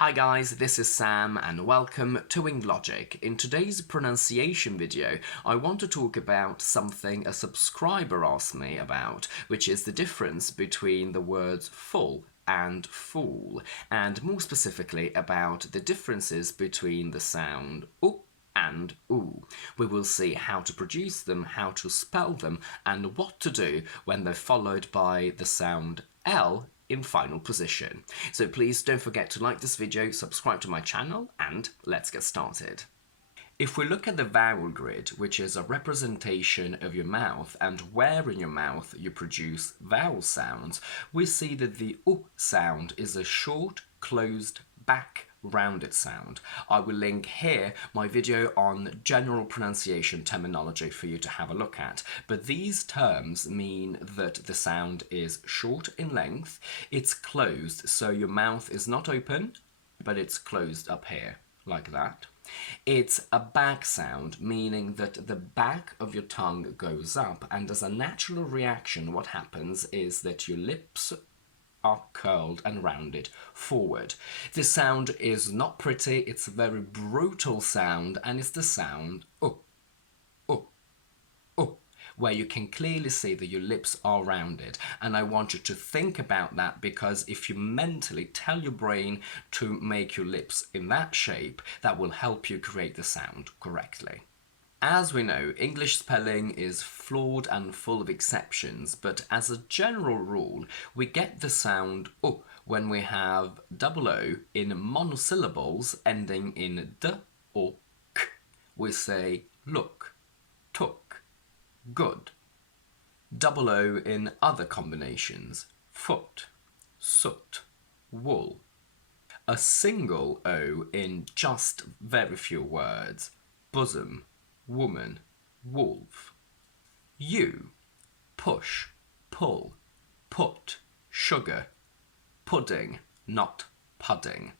Hi guys, this is Sam and welcome to Logic. In today's pronunciation video, I want to talk about something a subscriber asked me about, which is the difference between the words full and fool, and more specifically about the differences between the sound oo and oo. We will see how to produce them, how to spell them, and what to do when they're followed by the sound L in final position. So please don't forget to like this video, subscribe to my channel, and let's get started. If we look at the vowel grid, which is a representation of your mouth and where in your mouth you produce vowel sounds, we see that the oo sound is a short, closed, back, rounded sound. I will link here my video on general pronunciation terminology for you to have a look at, but these terms mean that the sound is short in length, it's closed, so your mouth is not open, but it's closed up here, like that. It's a back sound, meaning that the back of your tongue goes up, and as a natural reaction, what happens is that your lips are curled and rounded forward. This sound is not pretty, it's a very brutal sound, and it's the sound oo, oo, oo, where you can clearly see that your lips are rounded. And I want you to think about that, because if you mentally tell your brain to make your lips in that shape, that will help you create the sound correctly. As we know, English spelling is flawed and full of exceptions, but as a general rule, we get the sound oo when we have double O in monosyllables ending in d or k. We say look, took, good. Double O in other combinations, foot, soot, wool. A single O in just very few words, bosom, woman, wolf. You, push, pull, put, sugar, pudding, not pudding.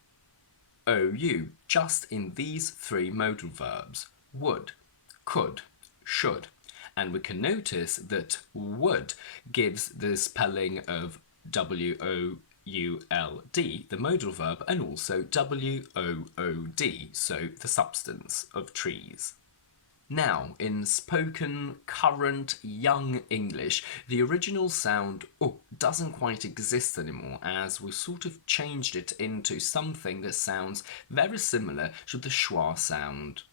OU just in these three modal verbs, would, could, should. And we can notice that would gives the spelling of W-O-U-L-D, the modal verb, and also W-O-O-D, so the substance of trees. Now, in spoken, current, young English, the original sound oo doesn't quite exist anymore, as we sort of changed it into something that sounds very similar to the schwa sound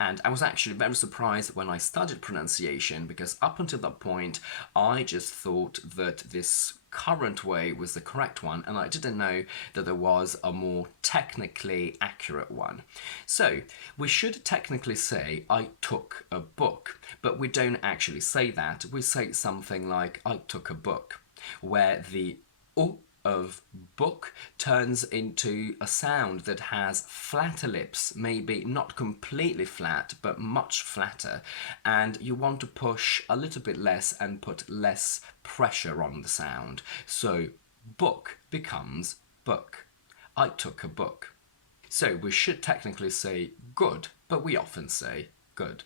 and I was actually very surprised when I studied pronunciation, because up until that point I just thought that this current way was the correct one, and I didn't know that there was a more technically accurate one. So we should technically say I took a book, but we don't actually say that. We say something like I took a book, where the oo of book turns into a sound that has flatter lips, maybe not completely flat, but much flatter, and you want to push a little bit less and put less pressure on the sound. So book becomes book. I took a book. So we should technically say good, but we often say good.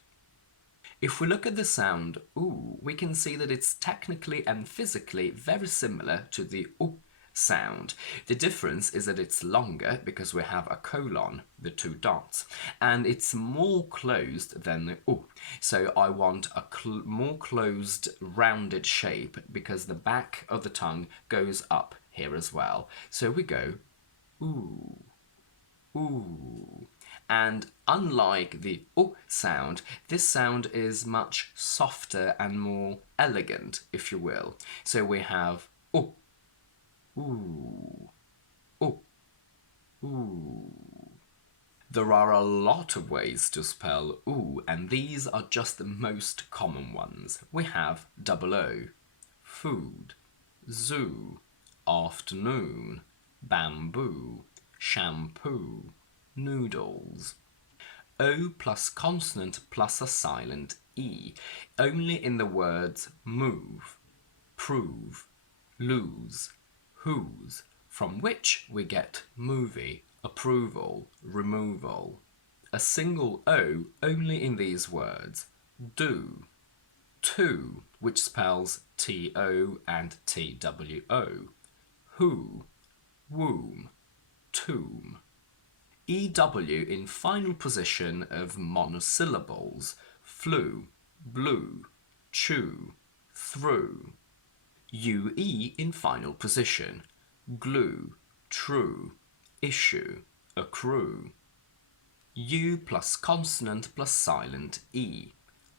If we look at the sound oo, we can see that it's technically and physically very similar to the oo sound. The difference is that it's longer because we have a colon, the two dots, and it's more closed than the oo. So I want a more closed, rounded shape, because the back of the tongue goes up here as well. So we go oo, oo. And unlike the oo sound, this sound is much softer and more elegant, if you will. So we have oo, ooh, ooh, ooh. There are a lot of ways to spell oo, and these are just the most common ones. We have double O, food, zoo, afternoon, bamboo, shampoo, noodles. O plus consonant plus a silent E, only in the words move, prove, lose, whose, from which we get movie, approval, removal. A single O only in these words, do, to, which spells T-O and T-W-O, who, womb, tomb. EW in final position of monosyllables, flew, blew, chew, through. UE in final position, glue, true, issue, accrue. U plus consonant plus silent E,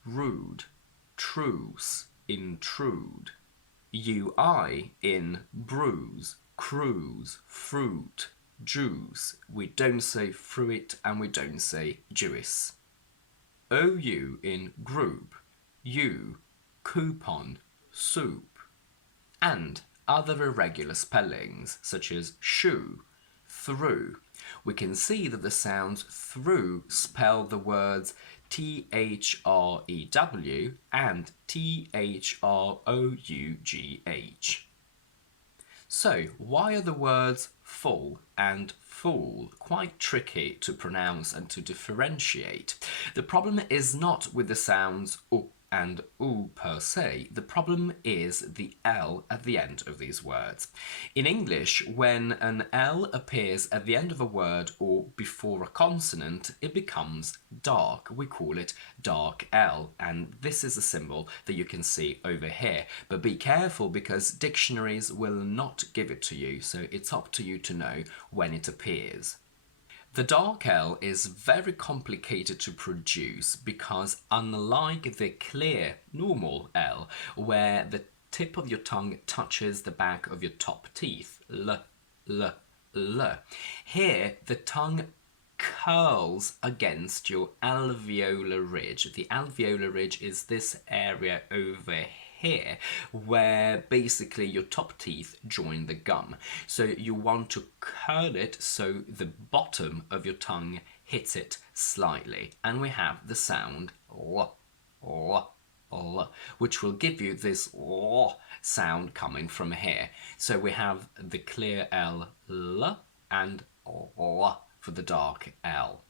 rude, truce, intrude. UI in bruise, cruise, fruit, juice. We don't say fruit and we don't say juice. OU in group, U, coupon, soup. And other irregular spellings such as shoe, through. We can see that the sounds through spell the words THREW and THROUGH. So, why are the words full and fool quite tricky to pronounce and to differentiate? The problem is not with the sounds U and oo per se. The problem is the L at the end of these words. In English, when an L appears at the end of a word or before a consonant, it becomes dark. We call it dark L, and this is a symbol that you can see over here. But be careful because dictionaries will not give it to you, so it's up to you to know when it appears. The dark L is very complicated to produce because unlike the clear normal L, where the tip of your tongue touches the back of your top teeth, L, L, L, here the tongue curls against your alveolar ridge. The alveolar ridge is this area over here where basically your top teeth join the gum. So you want to curl it so the bottom of your tongue hits it slightly. And we have the sound L, L, L, which will give you this L sound coming from here. So we have the clear L, L, and L for the dark L.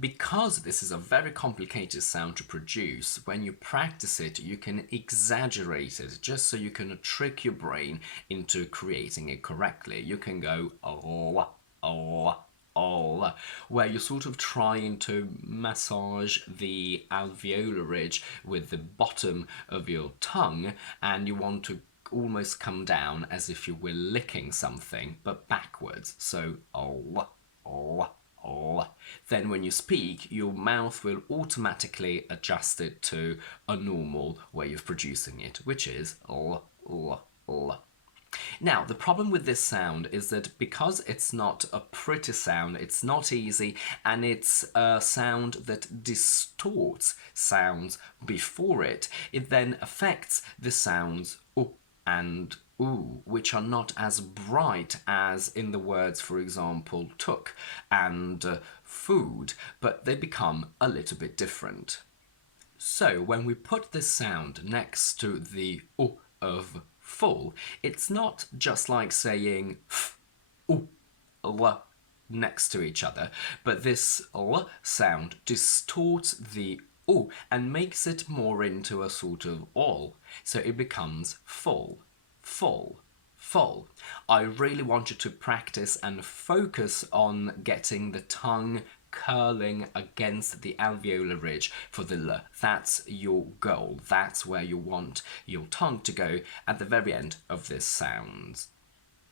Because this is a very complicated sound to produce, when you practice it, you can exaggerate it just so you can trick your brain into creating it correctly. You can go oh, oh, oh, where you're sort of trying to massage the alveolar ridge with the bottom of your tongue, and you want to almost come down as if you were licking something, but backwards. So oh, oh. Oh. Then when you speak, your mouth will automatically adjust it to a normal way of producing it, which is L, L, L. Now, the problem with this sound is that because it's not a pretty sound, it's not easy, and it's a sound that distorts sounds before it, it then affects the sounds U and oo, which are not as bright as in the words, for example, took and food, but they become a little bit different. So when we put this sound next to the U of full, it's not just like saying f, u, l next to each other, but this l sound distorts the U and makes it more into a sort of all, so it becomes full. Full, full. I really want you to practice and focus on getting the tongue curling against the alveolar ridge for the L. That's your goal. That's where you want your tongue to go at the very end of this sound.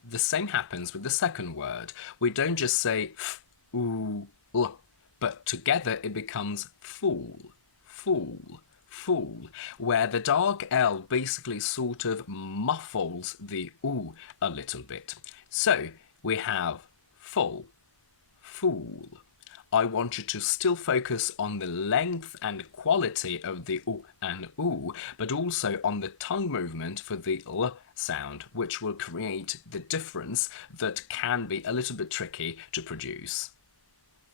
The same happens with the second word. We don't just say f, oo, l, but together it becomes fool, fool, fool, where the dark L basically sort of muffles the oo a little bit. So we have full, fool. I want you to still focus on the length and quality of the U and oo, but also on the tongue movement for the L sound, which will create the difference that can be a little bit tricky to produce.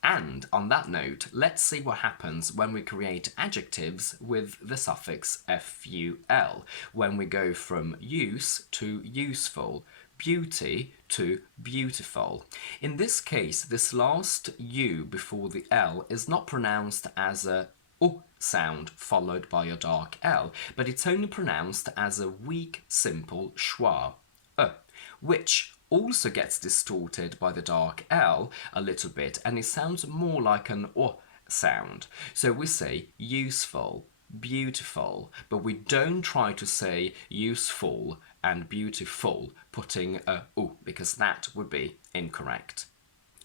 And on that note, let's see what happens when we create adjectives with the suffix ful, when we go from use to useful, beauty to beautiful. In this case, this last U before the L is not pronounced as a U sound followed by a dark L, but it's only pronounced as a weak, simple schwa, which also gets distorted by the dark L a little bit, and it sounds more like an O sound. So we say useful, beautiful, but we don't try to say useful and beautiful, putting a U, because that would be incorrect.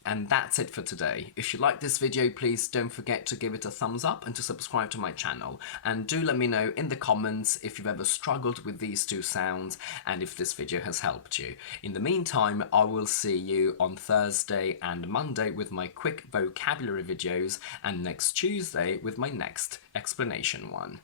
And that's it for today. If you like this video, please don't forget to give it a thumbs up and to subscribe to my channel. And do let me know in the comments if you've ever struggled with these two sounds and if this video has helped you. In the meantime, I will see you on Thursday and Monday with my quick vocabulary videos, and next Tuesday with my next explanation one.